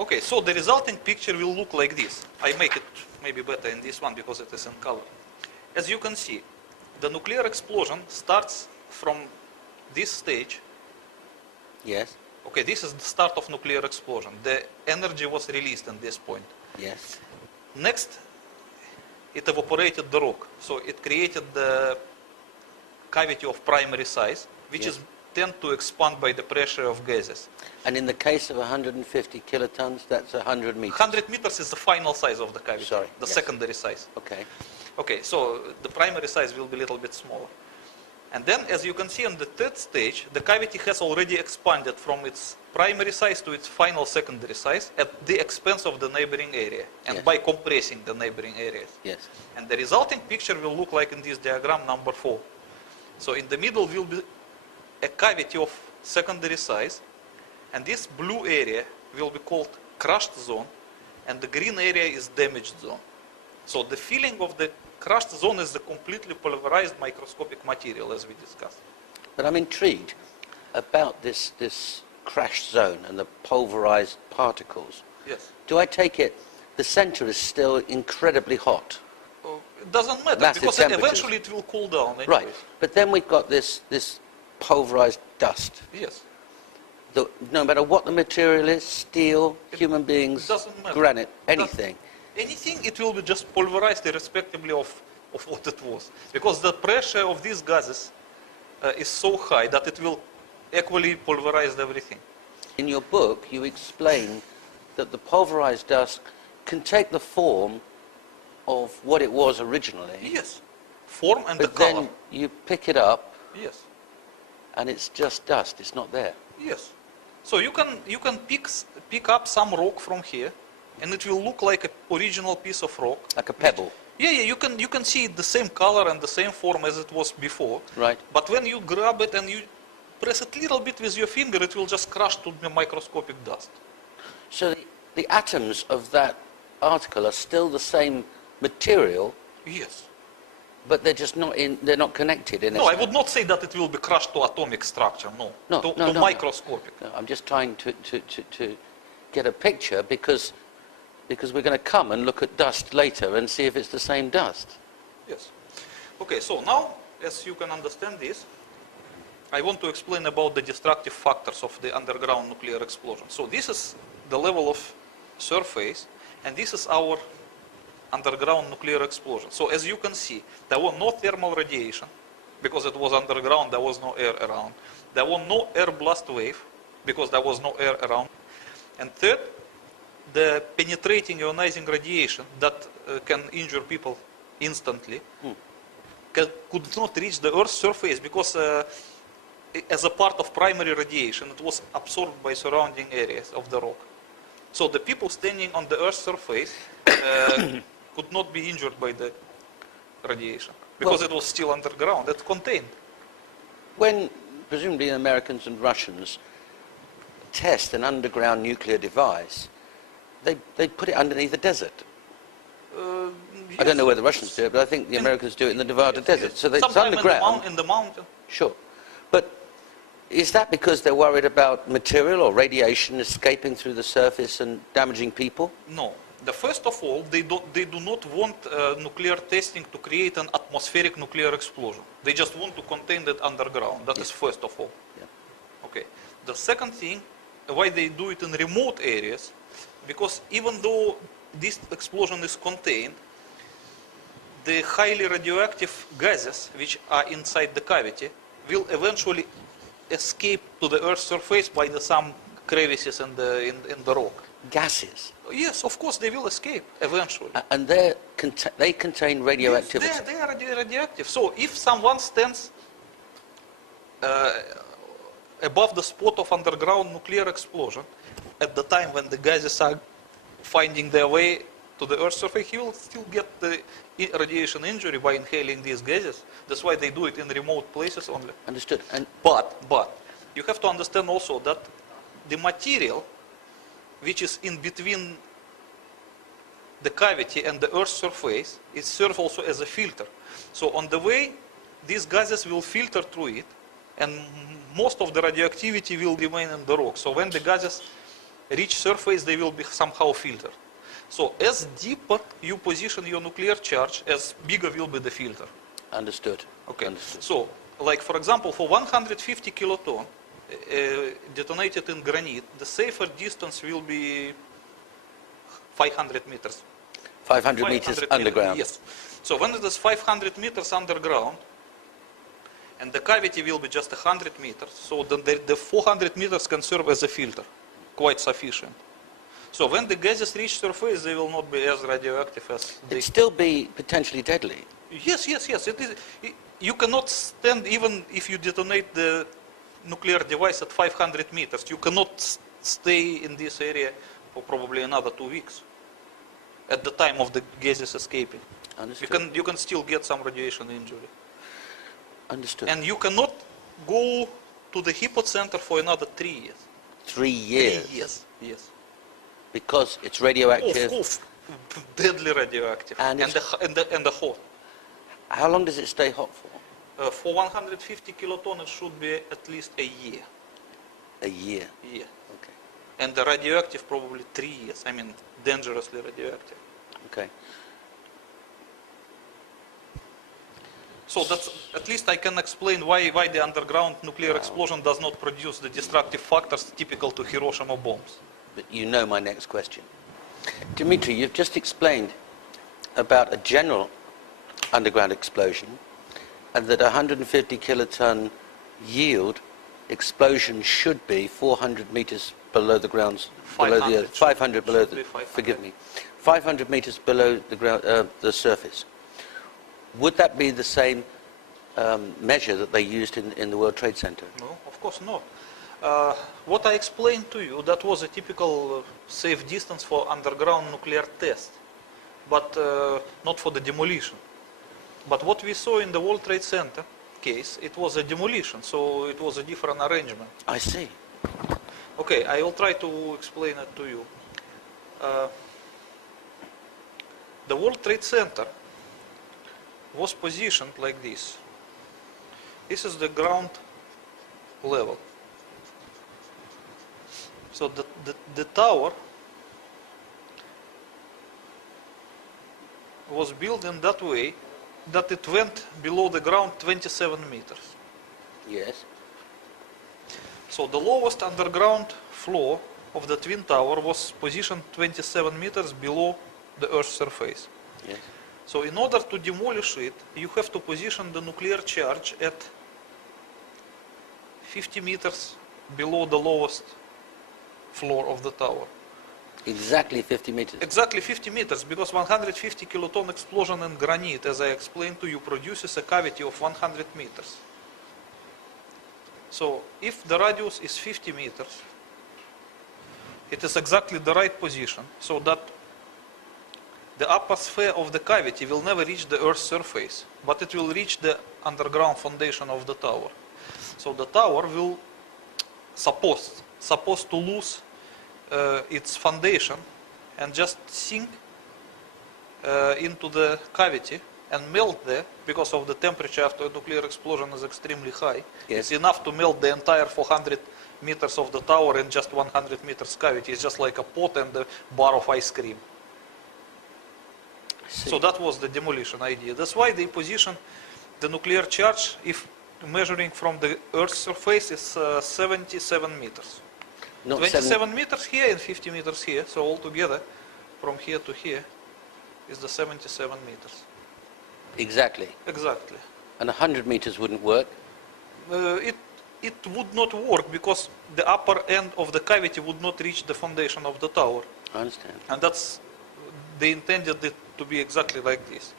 Okay, so the resulting picture will look like this. I make it maybe better in this one because it is in color. As you can see, the nuclear explosion starts from this stage. Yes. Okay, this is the start of nuclear explosion. The energy was released at this point. Yes. Next, it evaporated the rock. So it created the cavity of primary size, which Yes. is tend to expand by the pressure of gases. And in the case of 150 kilotons, that's 100 meters. 100 meters is the final size of the cavity, Sorry, the yes. secondary size. Okay. Okay, so the primary size will be a little bit smaller. And then, as you can see on the third stage, the cavity has already expanded from its primary size to its final secondary size at the expense of the neighboring area, and Yes. by compressing the neighboring areas. Yes. And the resulting picture will look like in this diagram number 4. So in the middle will be a cavity of secondary size, and this blue area will be called crushed zone, and the green area is damaged zone. So the filling of the crushed zone is the completely pulverized microscopic material, as we discussed. But I'm intrigued about this crash zone and the pulverized particles. Yes. Do I take it the center is still incredibly hot? It doesn't matter, Massive because temperatures. eventually it will cool down anyways. Right. But then we've got this pulverized dust. Yes. No matter what the material is, steel, human beings, doesn't matter. granite, anything. Anything, it will be just pulverized irrespectively of what it was. Because the pressure of these gases is so high that it will equally pulverize everything. In your book, you explain that the pulverized dust can take the form of what it was originally. Yes. Form and But the color. then you pick it up Yes. and it's just dust, it's not there. Yes. So you can pick up some rock from here, and it will look like an original piece of rock. Like a pebble. Yeah, you can see the same color and the same form as it was before. Right. But when you grab it and you press it a little bit with your finger, it will just crush to the microscopic dust. So the atoms of that article are still the same material, Yes. but they're just they're not connected in No, I essence. would not say that it will be crushed to atomic structure. No. No, to no. microscopic. No, I'm just trying to get a picture because we're going to come and look at dust later and see if it's the same dust. Yes. Okay, so now, as you can understand this, I want to explain about the destructive factors of the underground nuclear explosion. So this is the level of surface, and this is our underground nuclear explosion. So as you can see, there was no thermal radiation, because it was underground, there was no air around. There was no air blast wave, because there was no air around. And third, the penetrating ionizing radiation that can injure people instantly could not reach the Earth's surface because as a part of primary radiation, it was absorbed by surrounding areas of the rock. So the people standing on the Earth's surface could not be injured by the radiation because it was still underground, it's contained. When presumably Americans and Russians test an underground nuclear device, they put it underneath the desert. I don't know where the Russians do it, but I think the Americans do it in the Nevada desert. So it's sometime underground. in the mountain. Sure. But is that because they're worried about material or radiation escaping through the surface and damaging people? No. First of all, they do not want nuclear testing to create an atmospheric nuclear explosion. They just want to contain that underground. That is first of all. Yeah. Okay. The second thing, why they do it in remote areas, because even though this explosion is contained, the highly radioactive gases which are inside the cavity will eventually escape to the Earth's surface by some crevices in the rock. Gases. Yes, of course they will escape eventually. And they contain radioactivity. Yes, they are radioactive. So if someone stands above the spot of underground nuclear explosion, at the time when the gases are finding their way to the Earth's surface, he will still get the radiation injury by inhaling these gases. That's why they do it in remote places only. Understood. And But you have to understand also that the material which is in between the cavity and the Earth's surface, it serves also as a filter. So on the way, these gases will filter through it, and most of the radioactivity will remain in the rock. So when the gases reach surface, they will be somehow filtered. So as deeper you position your nuclear charge, as bigger will be the filter. Understood. Okay. Understood. So, like for example, for 150 kiloton detonated in granite, the safer distance will be 500 meters. 500 meters 500 underground. Yes. So when it is 500 meters underground, and the cavity will be just 100 meters, so then the 400 meters can serve as a filter, quite sufficient. So when the gases reach surface, they will not be as radioactive as they... It'd still be potentially deadly. Yes. It is. You cannot stand, even if you detonate the nuclear device at 500 meters, you cannot stay in this area for probably another 2 weeks at the time of the gases escaping. Understood. You can still get some radiation injury. Understood. And you cannot go to the hypocenter for another 3 years. 3 years. 3 years, yes. Because it's radioactive. Of deadly radioactive. And the hot. How long does it stay hot for? For 150 kiloton, it should be at least a year. A year. Yeah. Okay. And the radioactive probably 3 years. I mean, dangerously radioactive. Okay. So that's, at least I can explain why the underground nuclear explosion does not produce the destructive factors typical to Hiroshima bombs. But you know my next question. Dimitri, you've just explained about a general underground explosion and that 150 kiloton yield explosion should be 400 meters below the ground, below the 500 earth, 500 below should the, be 500. forgive me, 500 meters below the ground, the surface. Would that be the same measure that they used in the World Trade Center? No, of course not. What I explained to you, that was a typical safe distance for underground nuclear test, but not for the demolition. But what we saw in the World Trade Center case, it was a demolition, so it was a different arrangement. I see. Okay, I will try to explain it to you. The World Trade Center was positioned like this. This is the ground level. So the tower was built in that way that it went below the ground 27 meters. Yes. So the lowest underground floor of the Twin Tower was positioned 27 meters below the Earth's surface. Yes. So in order to demolish it, you have to position the nuclear charge at 50 meters below the lowest floor of the tower. Exactly 50 meters. Exactly 50 meters, because 150 kiloton explosion in granite, as I explained to you, produces a cavity of 100 meters. So if the radius is 50 meters, it is exactly the right position, so that the upper sphere of the cavity will never reach the Earth's surface, but it will reach the underground foundation of the tower. So the tower will supposed to lose its foundation and just sink into the cavity and melt there, because of the temperature after a nuclear explosion is extremely high. Yes. It's enough to melt the entire 400 meters of the tower in just 100 meters cavity. It's just like a pot and a bar of ice cream. So that was the demolition idea. That's why they position the nuclear charge, if measuring from the Earth's surface, is 77 meters. Not 27 meters here and 50 meters here. So altogether, from here to here, is the 77 meters. Exactly. Exactly. And 100 meters wouldn't work? It would not work because the upper end of the cavity would not reach the foundation of the tower. I understand. And they intended it to be exactly like this.